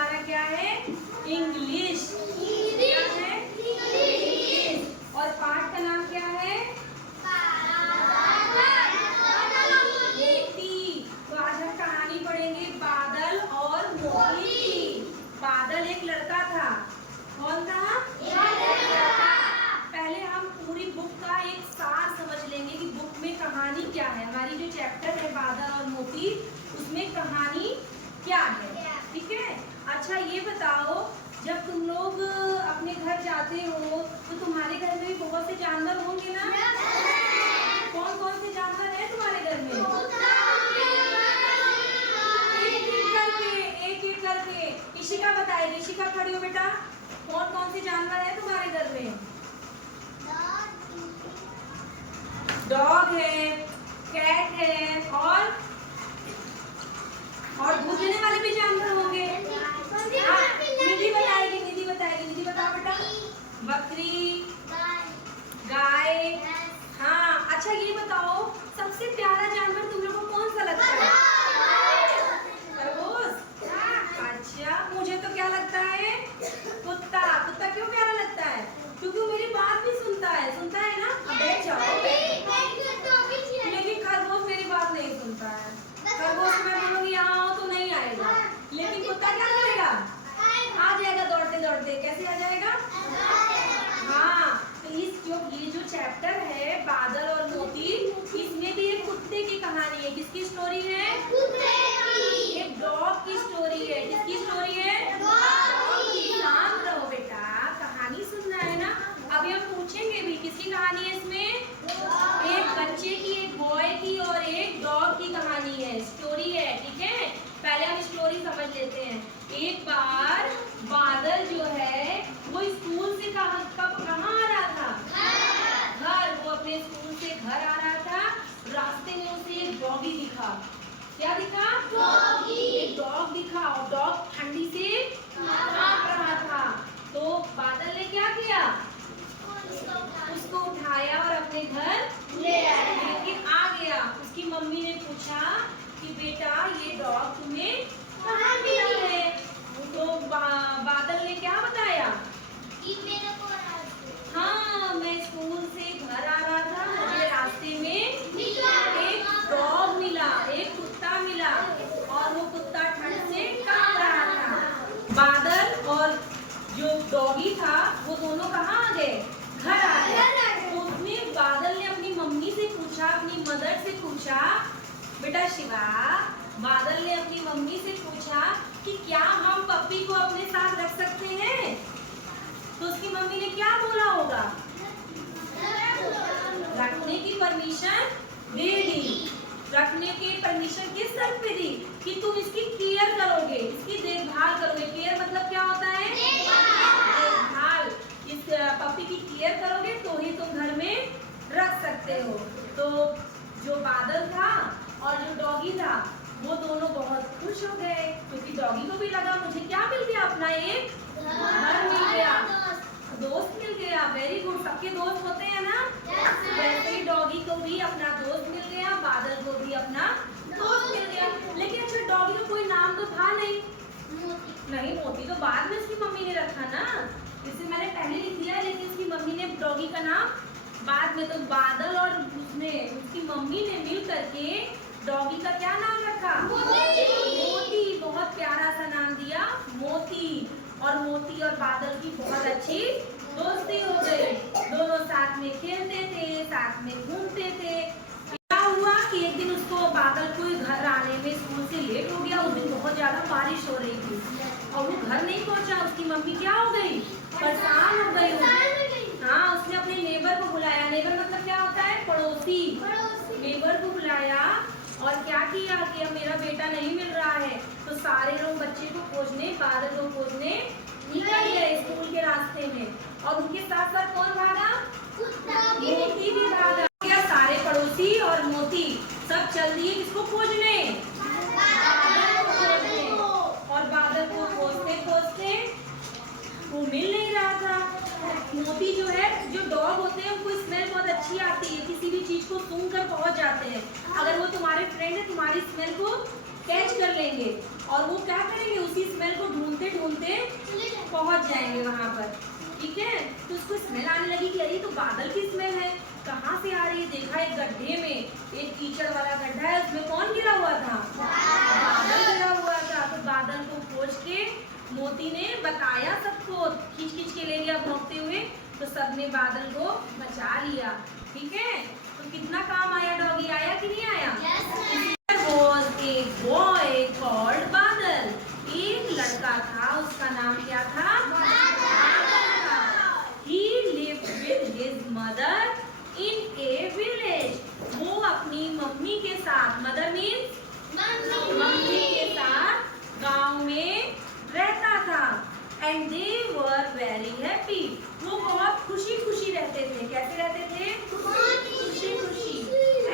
हमारा क्या है? इंग्लिश। क्या है? इंग्लिश। और पाठ का नाम क्या है? मोती। तो आज हम कहानी पढ़ेंगे बादल और मोती की। बादल एक लड़का था। कौन था? पहले हम पूरी बुक का एक सार समझ लेंगे कि बुक में कहानी क्या है। हमारी जो चैप्टर है बादल और मोती, उसमें कहानी क्या है, ठीक है। अच्छा ये बताओ, जब तुम लोग अपने घर जाते हो तो तुम्हारे घर में भी बहुत से जानवर होंगे ना? कौन कौन से जानवर हैं तुम्हारे घर में? एक एक करके ऋषिका बताए। ऋषिका खड़ी हो बेटा। कौन कौन से जानवर हैं तुम्हारे घर में? डॉग है, कैट है, और दूध देने वाले भी जानवर होंगे। निधि बताएगी। निधि बताओ बेटा। बकरी, गाय। हाँ, अच्छा ये बताओ, सबसे प्यारा जानवर तुम लोगों को कौन सा लगता है? खरगोश। अच्छा, मुझे तो क्या लगता है? कुत्ता। कुत्ता क्यों प्यारा लगता है? क्योंकि वो मेरी बात भी सुनता है ना? बैठ जाओ। लेकिन खरगोश मेरी बात नहीं सुनता है। खरगोश मैं बोलूंगी यहाँ आओ तो नहीं आएगा, लेकिन कुत्ता क्या करेगा? आ जाएगा दौड़ते दौड़ते। कैसे आ जाएगा? हाँ, तो ये जो चैप्टर है बादल और मोती, इसमें भी एक कुत्ते की कहानी है। किसकी स्टोरी है? एक डॉग की स्टोरी है। किसकी स्टोरी है? डॉग की। शांत रहो बेटा, कहानी सुनना है ना। अभी हम पूछेंगे भी किसकी कहानी है इसमें? एक बच्चे की, एक बॉय की और एक डॉग की कहानी है, स्टोरी है, ठीक है। पहले हम स्टोरी समझ लेते हैं। एक बार बादल जो है वो स्कूल से कहाँ आ रहा था? घर। वो अपने स्कूल से घर आ रहा था। रास्ते में उसे एक डॉगी दिखा। क्या दिखा? डॉगी। एक डॉग दिखा और डॉग ठंडी से कांप रहा था। तो बादल ने क्या किया? उसको उठाया और अपने घर ले आ गया। उसकी मम्मी ने पूछा कि बेटा ये डॉग तुम्हें कहाँ मिला है? तो बादल ने क्या बताया? हाँ, मैं स्कूल से घर आ रहा था, मुझे रास्ते में एक डॉग मिला, एक कुत्ता मिला, और वो कुत्ता ठंड से कांप रहा था। बादल और जो डॉगी था वो दोनों कहाँ आ गए? घर आ गए। तो उसमें बादल ने अपनी मम्मी से पूछा, अपनी मदर से पूछा, बेटा शिवा, बादल ने अपनी मम्मी से पूछा कि क्या हम पप्पी को अपने साथ रख सकते हैं? तो उसकी मम्मी ने क्या बोला होगा? रखने की परमिशन दे दी। रखने की परमिशन किस शर्त पे दी? कि तुम इसकी केयर करोगे, इसकी देखभाल करोगे। केयर मतलब क्या होता है? देखभाल। इस पप्पी की केयर करोगे तो ही तुम घर में रख सकते हो। तो जो बादल था और जो डॉगी था वो दोनों बहुत खुश हो गए, क्योंकि डॉगी को भी लगा मुझे क्या मिल गया? अपना एक घर मिल गया, दोस्त मिल गया। Very good. सबके दोस्त होते हैं ना? वैसे ही डॉगी को भी अपना दोस्त मिल गया, बादल को भी अपना दोस्त मिल गया। लेकिन अच्छा, डॉगी का कोई नाम तो था नहीं। मोती तो बाद में उसकी मम्मी ने रखा ना, इसे मैंने पहले लिख दिया, लेकिन उसकी मम्मी ने डॉगी का नाम बाद में। तो बादल और उसकी मम्मी ने मिल करके डॉगी का क्या नाम रखा? मोती। बहुत प्यारा सा नाम दिया, मोती। और मोती और बादल की बहुत अच्छी दोस्ती हो गई। दोनों साथ में खेलते थे, साथ में घूमते थे। क्या हुआ कि एक दिन उसको बादल को घर आने में स्कूल से लेट हो गया। उस दिन बहुत ज्यादा बारिश हो रही थी और वो घर नहीं पहुंचा। उसकी मम्मी क्या हो गई? परेशान हो गई। हाँ, उसने अपने नेबर को बुलाया। नेबर मतलब क्या होता है? पड़ोसी। नेबर को बुलाया और क्या किया कि अब मेरा बेटा नहीं मिल रहा है। तो सारे लोग बच्चे को खोजने, बादल को खोजने निकल गए स्कूल के रास्ते में। और उनके साथ साथ कौन भागा? मोती भी भागा। सारे पड़ोसी और मोती सब चल दिए किसको खोजने? और बादल को खोजते खोजते वो मिल नहीं रहा था। मोती जो है, जो डॉग होते हैं उनको स्मेल बहुत अच्छी आती है, किसी भी चीज को सूंघ कर पहुंच जाते हैं। अगर वो तुम्हारे फ्रेंड है, तुम्हारी स्मेल को कैच कर लेंगे और वो क्या करेंगे? उसी स्मेल को ढूंढते झूलते पहुंच जाएंगे वहां पर, ठीक है। तो उसको स्मेल आने लगी कि अरे तो बादल की स्मेल है, कहाँ से आ रही है। देखा एक गड्ढे में, एक कीचड़ वाला गड्ढा है, उसमें कौन गिरा हुआ था, बादल गिरा हुआ था। तो बादल को खोज के मोती ने बताया सबको, खींच खींच के ले गया भौंकते हुए, तो सबने बादल को बचा लिया, ठीक है। तो कितना काम आया डॉगी, आया कि नहीं आया। was a boy called बादल, एक लड़का था, उसका नाम क्या था, He lived with his mother in a village. वो अपनी मम्मी के साथ, मदर मीन्स मम्मी के साथ गांव में रहता था। And they were very happy. वो बहुत खुशी खुशी रहते थे। कैसे रहते थे, खुशी खुशी।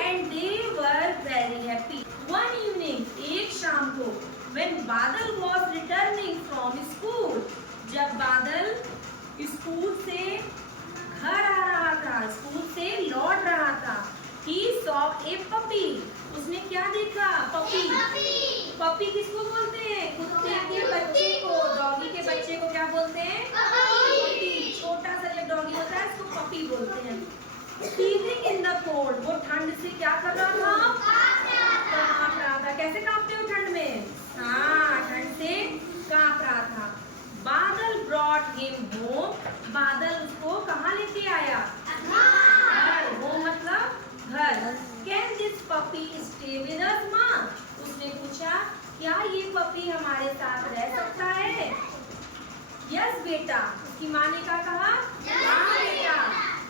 And they were very happy. One evening, एक शाम को, when बादल was returning from school, जब बादल स्कूल से घर आ रहा था, स्कूल से लौट रहा था, he saw a puppy. उसने क्या देखा, पपी। पपी किसको बोलते हैं, कुत्ते के बच्चे को, डॉगी के बच्चे को क्या बोलते हैं, पपी। छोटा सा जब डॉगी होता है उसको पपी बोलते हैं। Freezing in the cold, वो ठंड से क्या कर रहा था, कांप रहा था। कैसे कांपते हो ठंड में, हाँ, ठंड से कांप रहा था। बादल brought him home. बादल उसको कहाँ लेके आया, घर। वो मतलब घर। Can this puppy stay with us, माँ? उसने पूछा क्या ये पपी हमारे साथ रह सकता है। Yes बेटा, उसकी माँ ने क्या कहा, हाँ बेटा,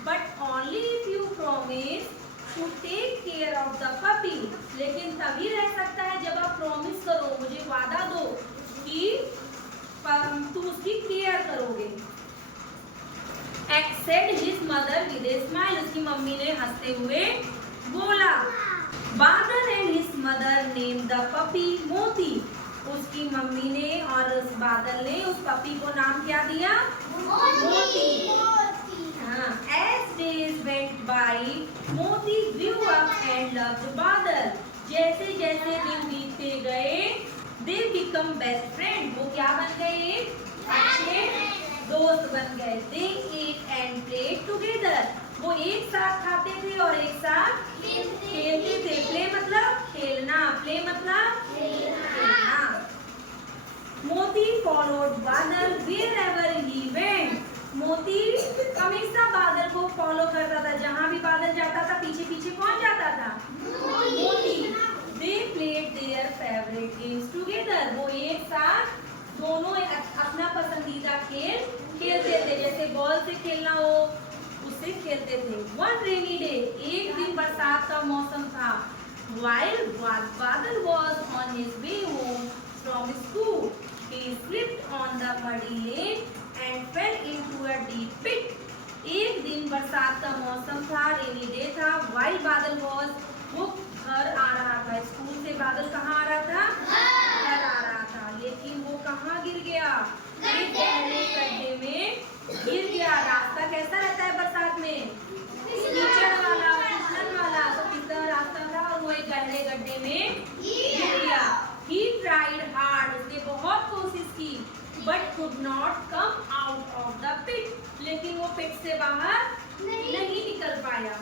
but only if you promise to take care of the puppy. लेकिन तभी रह सकता है जब आप प्रॉमिस करो, मुझे वादा दो कि तुम उसकी केयर करोगे। Said his mother with a smile. उसकी मम्मी ने हंसते हुए बोला। बादल and his mother named the puppy मोती। उसकी मम्मी ने और उस बादल ने उस पपी को नाम क्या दिया, मोती। हाँ, as days went by, मोती grew up and loved बादल। जैसे जैसे दिन बीतते गए, they become best friend। वो क्या बन गए, अच्छे दोस्त बन गए। They ate and played together। वो एक साथ खाते थे और एक साथ खेलते थे। प्ले मतलब खेलना, प्ले मतलब खेलना। मोती followed बादल wherever he went। मोती हमेशा बादल को फॉलो करता था, जहाँ भी बादल जाता था पीछे पीछे कौन जाता था, मोती। They played their favorite games together। वो एक साथ दोनों अपना पसंदीदा खेल खेलते थे, जैसे बॉल से खेलना हो उससे खेलते थे। One rainy day, एक दिन बरसात का मौसम था। While बादल was on his way home from school, he slipped on the muddy lane and fell into a deep pit। एक दिन बरसात का मौसम था, रेनी डे था। While बादल was, वो घर आ रहा था, स्कूल से बादल कहाँ आ रहा था, घर आ रहा था। लेकिन वो कहाँ गिर गया, एक गहरे गड्ढे में गिर गया। रास्ता कैसा रहता है बरसात में, कीचड़ वाला, फिसलन वाला। तो कितना रास्ता था और वो एक गहरे गड्ढे में गिर गया। He tried hard, उसने बहुत कोशिश की, but could not come out of the pit। लेकिन वो पिट से बाहर नहीं निकल पाया।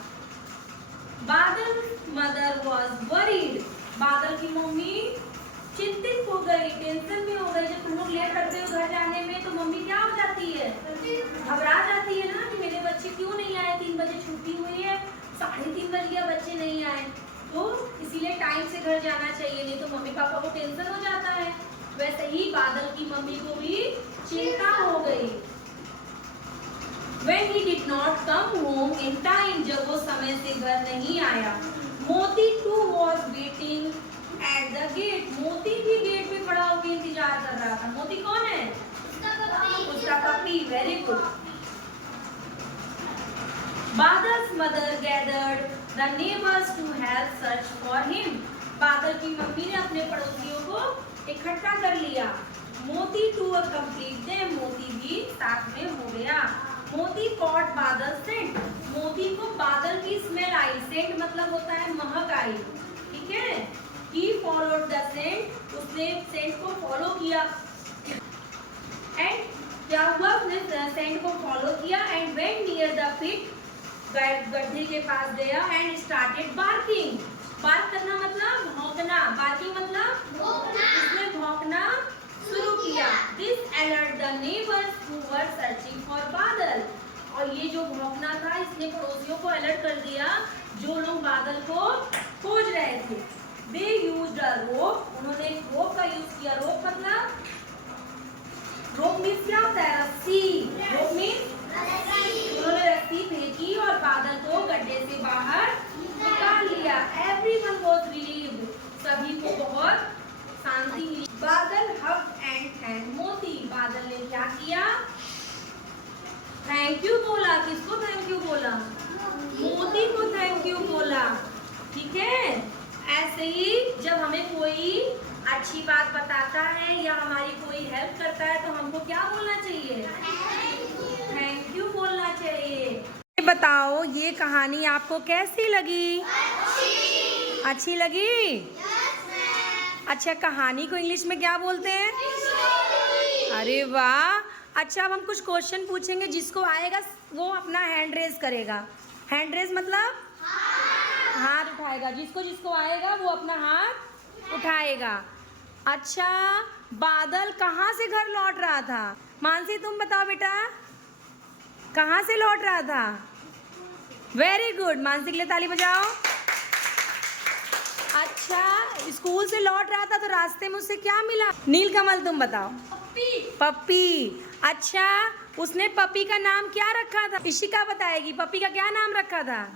बादल मदर वॉज वरीड। बादल की मम्मी चिंतित हो गई, टेंशन में हो गई। जब तुम लोग लेट करते हो घर जाने में तो मम्मी क्या हो जाती है, घबरा जाती है ना कि मेरे बच्चे क्यों नहीं आए, 3 बजे छुट्टी हुई है, 3:30 बज गया, बच्चे नहीं आए। तो इसीलिए टाइम से घर जाना चाहिए, नहीं तो मम्मी पापा को टेंशन हो जाता है। वैसे ही बादल की मम्मी को भी चिंता हो गई। When he did not come home in time, जब वो समय से घर नहीं आया। मोती too was waiting at the gate। मोती भी गेट पे खड़ा होकर इंतजार कर रहा था। मोती कौन है, उसका puppy. Very good. Badal's mother gathered the neighbors to help search for him। बादल की मम्मी ने अपने पड़ोसियों को इकट्ठा कर लिया। मोती to complete them, मोती भी साथ में हो गया। मोती caught बादल सेंट। मोती को बादल की स्मेल आई। सेंट मतलब होता है महक आई, ठीक है। He followed the scent, उसने सेंट को फॉलो किया। उसने सेंड को फॉलो किया and went near the pit, गड्ढे के पास गया एंड स्टार्टेड बार्किंग। बार्क करना मतलब भौंकना, बार्किंग मतलब उसने भौंकना शुरू किया। This alert the neighbours who were searching for बादल। और ये जो भौंकना था इसने पड़ोसियों को अलर्ट कर दिया जो लोग बादल को खोज रहे थे। दे यूज्ड अ रोप, उन्होंने रोप का यूज किया। रोप मतलब, रोप मीन्स क्या होता है? रस्सी। रोप मीन्स उन्होंने रस्सी फेंकी और बादल को गड्ढे से बाहर निकाल लिया। एवरीवन वाज रिलीव्ड, सभी को बहुत शांति मिली। बादल हग्ड एंड थैंक्ड मोती, बादल ने क्या किया? थैंक यू बोला। किसको थैंक यू बोला? मोती को थैंक यू बोला। ठीक है, ऐसे ही जब हमें कोई अच्छी बात बताता है या हमारी कोई हेल्प करता है तो हमको क्या बोलना चाहिए? थैंक यू बोलना चाहिए। बताओ ये कहानी आपको कैसी लगी? अच्छी लगी? अच्छा, कहानी को इंग्लिश में क्या बोलते हैं? अरे वाह। अच्छा, अब हम कुछ क्वेश्चन पूछेंगे, जिसको आएगा वो अपना हैंड रेज करेगा। हैंड रेज मतलब हाथ उठाएगा, जिसको आएगा वो अपना हाथ उठाएगा। अच्छा, बादल कहाँ से घर लौट रहा था? मानसी तुम बताओ बेटा, कहाँ से लौट रहा था? वेरी गुड, मानसी के लिए ताली बजाओ। अच्छा, स्कूल से लौट रहा था तो रास्ते में उसे क्या मिला? नीलकमल तुम बताओ। पप्पी। अच्छा, उसने पप्पी का नाम क्या रखा था? इशिका बताएगी, पप्पी का क्या नाम रखा था?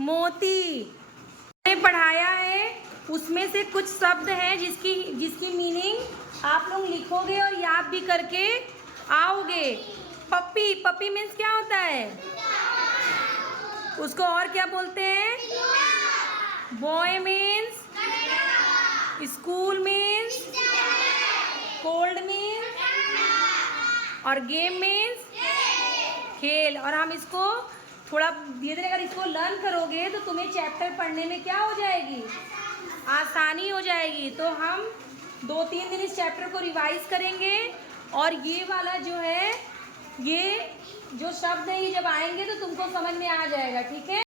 मोती। ने पढ़ाया है उसमें से कुछ शब्द हैं जिसकी मीनिंग आप लोग लिखोगे और याद भी करके आओगे। पप्पी, पप्पी मीन्स क्या होता है? उसको और क्या बोलते हैं? Boy means, school means, cold means, और गेम मीन्स खेल। और हम इसको थोड़ा धीरे धीरे अगर इसको लर्न करोगे तो तुम्हें चैप्टर पढ़ने में क्या हो जाएगी? आसानी हो जाएगी। तो हम 2-3 दिन इस चैप्टर को रिवाइज करेंगे और ये वाला जो है, ये जो शब्द है ये जब आएंगे तो तुमको समझ में आ जाएगा। ठीक है।